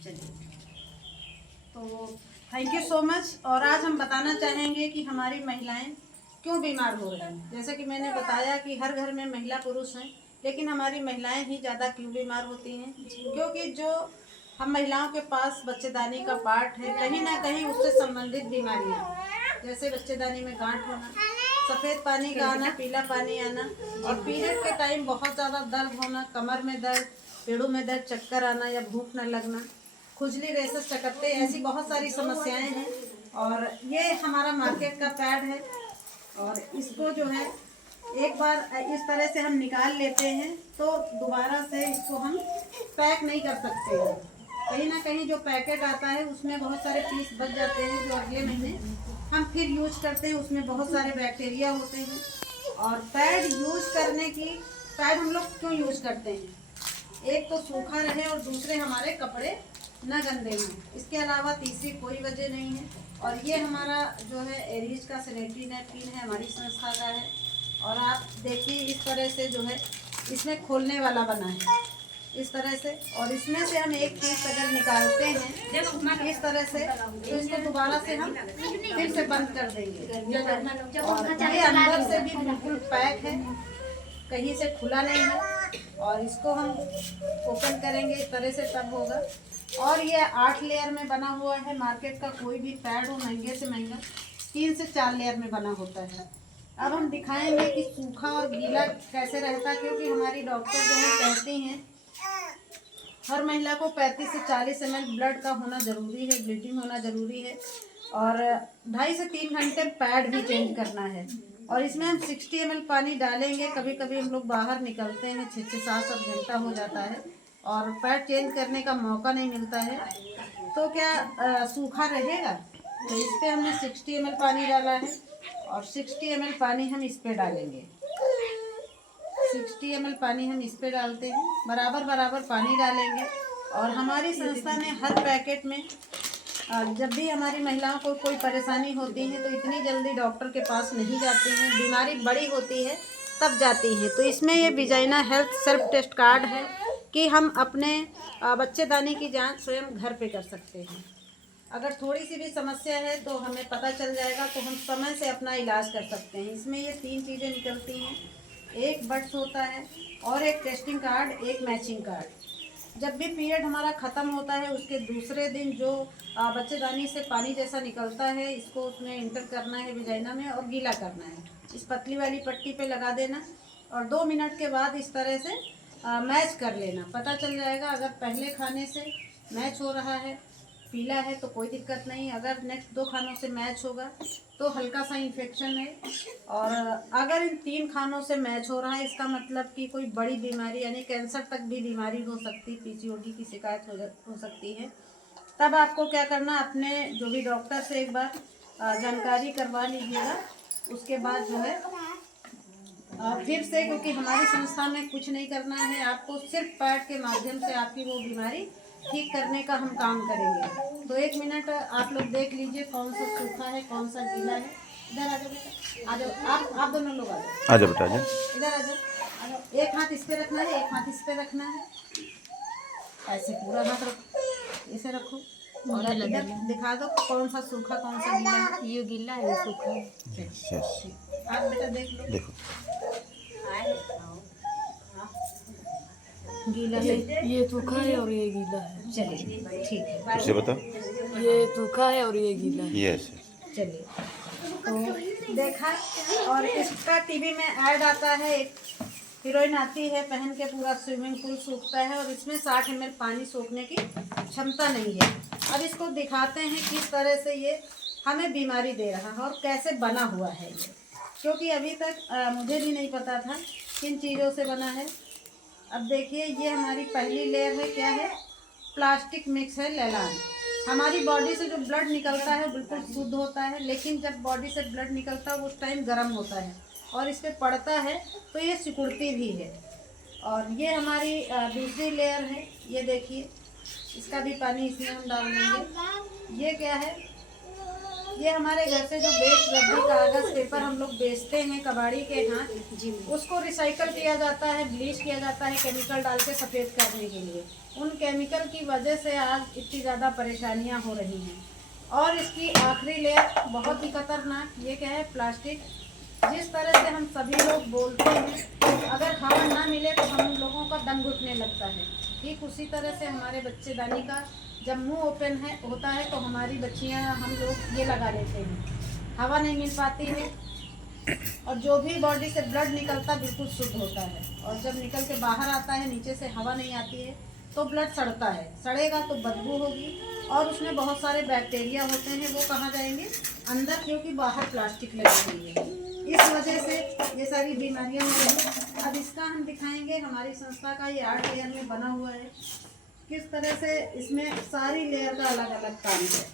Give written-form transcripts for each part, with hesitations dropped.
तो thank you so much. और आज हम बताना चाहेंगे कि हमारी महिलाएं क्यों बीमार हो रही हैं। जैसे कि मैंने बताया कि हर घर में महिला पुरुष हैं, लेकिन हमारी महिलाएं ही ज़्यादा क्यों बीमार होती हैं, क्योंकि जो हम महिलाओं के पास बच्चेदानी का पार्ट है, कहीं ना कहीं उससे संबंधित बीमारियां, जैसे बच्चेदानी में गांठ होना, सफ़ेद पानी का आना, पीला पानी आना, और पीरियड के टाइम बहुत ज़्यादा दर्द होना, कमर में दर्द, पेड़ों में दर्द, चक्कर आना या भूख न लगना, खुजली, रेशेस, चकत्ते, ऐसी बहुत सारी समस्याएं हैं। और ये हमारा मार्केट का पैड है, और इसको जो है एक बार इस तरह से हम निकाल लेते हैं तो दोबारा से इसको हम पैक नहीं कर सकते हैं। कहीं ना कहीं जो पैकेट आता है उसमें बहुत सारे पीस बच जाते हैं, जो अगले महीने हम फिर यूज करते हैं, उसमें बहुत सारे बैक्टीरिया होते हैं। और पैड यूज करने की, पैड हम लोग क्यों यूज करते हैं, एक तो सूखा रहे और दूसरे हमारे कपड़े न गंदे हों, इसके अलावा तीसरी कोई वजह नहीं है। और ये हमारा जो है एरीज का सैनिटरी नैपकिन है, हमारी संस्था का है। और आप देखिए इस तरह से जो है इसमें खोलने वाला बना है इस तरह से, और इसमें से हम एक पीस अगर निकालते हैं इस तरह से तो इसको दोबारा से हम फिर से बंद कर देंगे। और ये अंदर से भी बिल्कुल पैक है, कहीं से खुला नहीं है। और इसको हम ओपन करेंगे इस तरह से तब होगा। और ये 8 लेयर में बना हुआ है। मार्केट का कोई भी पैड हो महंगे से महंगा 3 से 4 लेयर में बना होता है। अब हम दिखाएंगे कि सूखा और गीला कैसे रहता है, क्योंकि हमारी डॉक्टर जो है कहती हैं हर महिला को 35 से 40 ml ब्लड का होना ज़रूरी है, ब्लीडिंग होना ज़रूरी है। और 2.5 से 3 घंटे पैड भी चेंज करना है। और इसमें हम 60 ml पानी डालेंगे। कभी कभी हम लोग बाहर निकलते हैं, 6-7 घंटा हो जाता है और पैड चेंज करने का मौका नहीं मिलता है, तो क्या सूखा रहेगा। तो इस पर हमने 60 ml पानी डाला है, और 60 ml पानी हम इस पे डालेंगे। 60 ml पानी हम इस पे डालते हैं, बराबर बराबर पानी डालेंगे। और हमारी संस्था ने हर पैकेट में, जब भी हमारी महिलाओं को कोई परेशानी होती है तो इतनी जल्दी डॉक्टर के पास नहीं जाती हैं, बीमारी बड़ी होती है तब जाती हैं। तो इसमें ये vagina health self test card है कि हम अपने बच्चेदानी की जांच स्वयं घर पे कर सकते हैं। अगर थोड़ी सी भी समस्या है तो हमें पता चल जाएगा, तो हम समय से अपना इलाज कर सकते हैं। इसमें ये 3 चीज़ें निकलती हैं, एक बट्स होता है और एक टेस्टिंग कार्ड, एक मैचिंग कार्ड। जब भी पीरियड हमारा ख़त्म होता है उसके दूसरे दिन जो बच्चेदानी से पानी जैसा निकलता है, इसको उसमें इंटर करना है विजाइना में और गीला करना है। इस पतली वाली पट्टी पे लगा देना और 2 मिनट के बाद इस तरह से मैच कर लेना, पता चल जाएगा। अगर पहले खाने से मैच हो रहा है, पीला है, तो कोई दिक्कत नहीं। अगर नेक्स्ट 2 खानों से मैच होगा तो हल्का सा इन्फेक्शन है। और अगर इन 3 खानों से मैच हो रहा है, इसका मतलब कि कोई बड़ी बीमारी यानी कैंसर तक भी बीमारी हो सकती, पीसीओडी की शिकायत हो सकती है। तब आपको क्या करना, अपने जो भी डॉक्टर से एक बार जानकारी करवा लीजिएगा। उसके बाद जो है फिर से, क्योंकि हमारी संस्था में कुछ नहीं करना है, आपको सिर्फ पैड के माध्यम से आपकी वो बीमारी ठीक करने का हम काम करेंगे। तो 1 मिनट आप लोग देख लीजिए कौन सा सूखा है, कौन सा गीला है। इधर आ जाओ बेटा, आ जाओ, आप दोनों लोग आ जाओ, आ जाओ बेटा, आ जाओ। इधर आ जाओ। एक हाथ इस पे रखना है, एक हाथ इस पे रखना है, ऐसे पूरा हाथ रखो, इसे रखो और इधर दिखा दो कौन सा सूखा कौन सा गीला है। ये गीला है, ये सूखा है। आप बेटा देख लो, देखो गीला है, ये सूखा है और ये गीला है। चलिए ठीक है। उसे बताओ। ये सूखा है और ये गीला है। यस। चलिए, तो देखा। और इसका टीवी में ऐड आता है, एक हीरोइन आती है पहन के, पूरा स्विमिंग पूल सूखता है और इसमें 60 ml पानी सोखने की क्षमता नहीं है। अब इसको दिखाते हैं किस तरह से ये हमें बीमारी दे रहा है और कैसे बना हुआ है ये, क्योंकि अभी तक मुझे भी नहीं पता था किन चीज़ों से बना है। अब देखिए, ये हमारी पहली लेयर है, क्या है, प्लास्टिक मिक्स है लैलान। हमारी बॉडी से जो ब्लड निकलता है बिल्कुल शुद्ध होता है, लेकिन जब बॉडी से ब्लड निकलता है उस टाइम गर्म होता है और इस पर पड़ता है तो ये सिकुड़ती भी है। और ये हमारी दूसरी लेयर है, ये देखिए, इसका भी पानी इसमें हम डाल देंगे। ये क्या है, ये हमारे घर से जो वेस्ट रद्दी कागज पेपर हम लोग बेचते हैं कबाड़ी के यहाँ, उसको रिसाइकल किया जाता है, ब्लीच किया जाता है केमिकल डाल के सफ़ेद करने के लिए। उन केमिकल की वजह से आज इतनी ज़्यादा परेशानियाँ हो रही हैं। और इसकी आखिरी लेयर बहुत ही खतरनाक, ये क्या है, प्लास्टिक। जिस तरह से हम सभी लोग बोलते हैं, अगर हवा ना मिले तो हम लोगों का दम घुटने लगता है। ठीक उसी तरह से हमारे बच्चेदानी का जब मुंह ओपन होता है तो हमारी बच्चियां, हम लोग ये लगा लेते हैं, हवा नहीं मिल पाती है और जो भी बॉडी से ब्लड निकलता बिल्कुल शुद्ध होता है। और जब निकल के बाहर आता है, नीचे से हवा नहीं आती है तो ब्लड सड़ता है, सड़ेगा तो बदबू होगी और उसमें बहुत सारे बैक्टीरिया होते हैं, वो कहाँ जाएंगे, अंदर, क्योंकि बाहर प्लास्टिक लगी हुई है। इस वजह से ये सारी बीमारियां हो रही हैं। अब इसका हम दिखाएंगे, हमारी संस्था का ये 8 लेयर में बना हुआ है, किस तरह से इसमें सारी लेयर का अलग अलग काम है।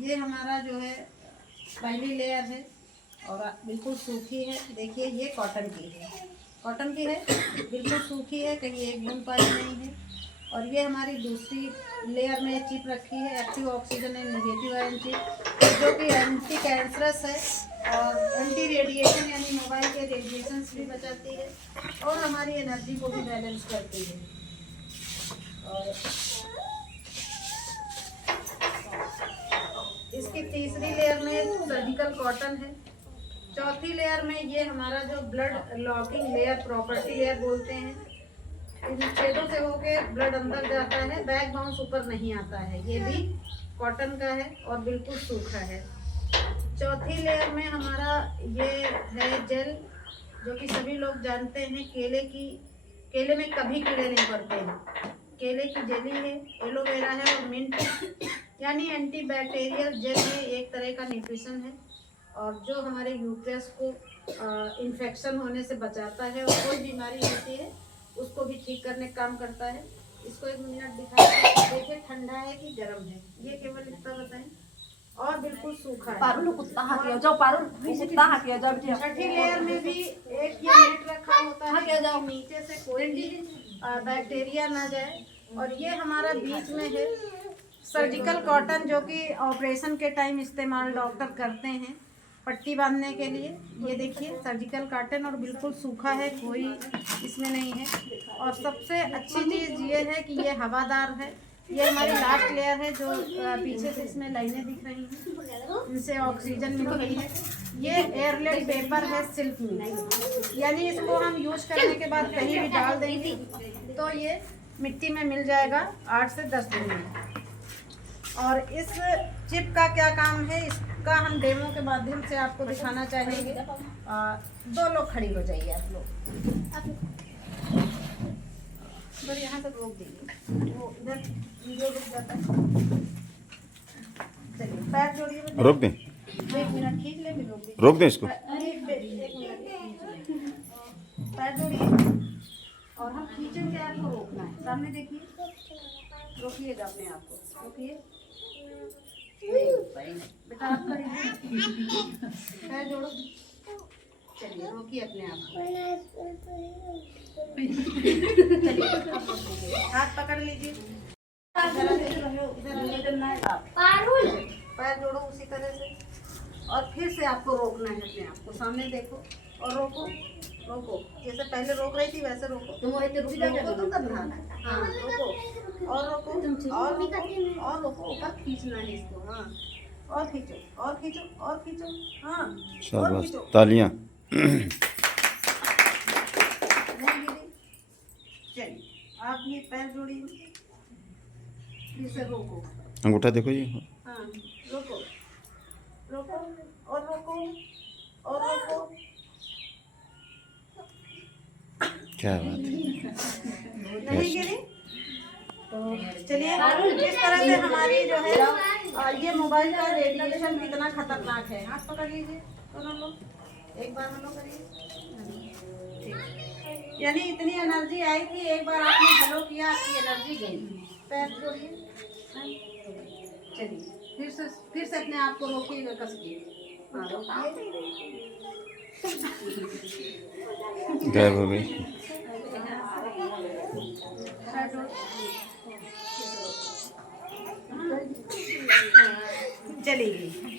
ये हमारा जो है पहली लेयर है और बिल्कुल सूखी है। देखिए ये कॉटन की है, कॉटन की है, बिल्कुल सूखी है, कहीं एक बूंद पानी नहीं है। और ये हमारी दूसरी लेयर में चिप रखी है, active oxygen and negative ion chip, जो कि एंटी कैंसरस है और एंटी रेडिएशन यानी मोबाइल के रेडिएशन से भी बचाती है और हमारी एनर्जी को भी बैलेंस करती है। और इसकी तीसरी लेयर में सर्जिकल कॉटन है। चौथी लेयर में ये हमारा जो blood locking layer, property layer बोलते हैं, इन छेदों से होके ब्लड अंदर जाता है, बैक बाउंस ऊपर नहीं आता है। ये भी कॉटन का है और बिल्कुल सूखा है। चौथी लेयर में हमारा ये है जेल, जो कि सभी लोग जानते हैं, केले में कभी कीड़े नहीं पड़ते हैं। केले की जेली है, एलोवेरा है और मिंट यानी एंटी बैक्टीरियल जेल है, एक तरह का न्यूट्रिशन है और जो हमारे यूट्रस को इन्फेक्शन होने से बचाता है और कोई बीमारी होती है उसको भी ठीक करने का काम करता है। इसको 1 मिनट दिखाएं, देखिए ठंडा है कि गर्म है, ये केवल इतना बताएं। और बिल्कुल सूखा है। छठी लेयर में भी एक ये नेट रखा होता है कि नीचे से कोई भी बैक्टीरिया ना जाए। और ये हमारा बीच में है सर्जिकल कॉटन, जो कि ऑपरेशन के टाइम इस्तेमाल डॉक्टर करते हैं पट्टी बांधने के लिए। ये देखिए सर्जिकल कॉटन और बिल्कुल सूखा है, कोई इसमें नहीं है। और सबसे अच्छी चीज़ ये है कि ये हवादार है। ये हमारी लास्ट लेयर है, जो पीछे से इसमें लाइनें दिख रही हैं, इनसे ऑक्सीजन मिल रही है। ये एयरलेट पेपर है सिल्क में, यानी इसको हम यूज करने के बाद कहीं भी डाल देंगे तो ये मिट्टी में मिल जाएगा 8 से 10 दिन में। और इस चिप का क्या काम है, इसका हम डेमो के माध्यम से आपको दिखाना चाहेंगे। 2 लोग खड़ी हो जाइए, आप लोग बस यहाँ तक रोक दीजिए, वो इधर वीडियो रुक जाता है। चलिए पैर जोड़िए, रोक दें, 1 मिनट खींच ले, फिर रोक दीजिए, रोक दें इसको। 1 मिनट पैर जोड़िए और हम खींचेंगे, आपको रोकना है। सामने देखिए, रोकिएगा अपने आप को, रोकिए बेटा, आप करिए, पैर जोड़ो, चलिए रोकिए अपने आप को, चलिए हाथ पकड़ लीजिए, पैर जोड़ो उसी तरह से और फिर से आपको रोकना है अपने आप को। सामने देखो और रोको, रोको, जैसे पहले रोक रही थी वैसे रोको। तुम रोको तो करना, हाँ रोको और रोको और रोको और रोको, ऊपर खींचना है इसको, हाँ और खींचो और खींचो और खींचो, हाँ और शाबाश, खींचो। तालियां। चलिए आप ये पैर जोड़िए, फिर से रोको, अंगूठा देखो ये, हाँ रोको, रोको और रोको और रोको। क्या बात है। नहीं गिरी तो चलिए, इस तरह से हमारी जो है ये मोबाइल का रेडिएशन कितना खतरनाक है। हाथ पकड़ लीजिए दोनों लोग, एक बार हम लोग करिए, ठीक। यानी इतनी एनर्जी आई थी, एक बार आपने हेलो किया, आपकी एनर्जी गई। पैर जोड़िए, चलिए फिर से अपने आप को रोकिएगा, कस के, हाँ रोकिए, गायब हो गई। चली गई।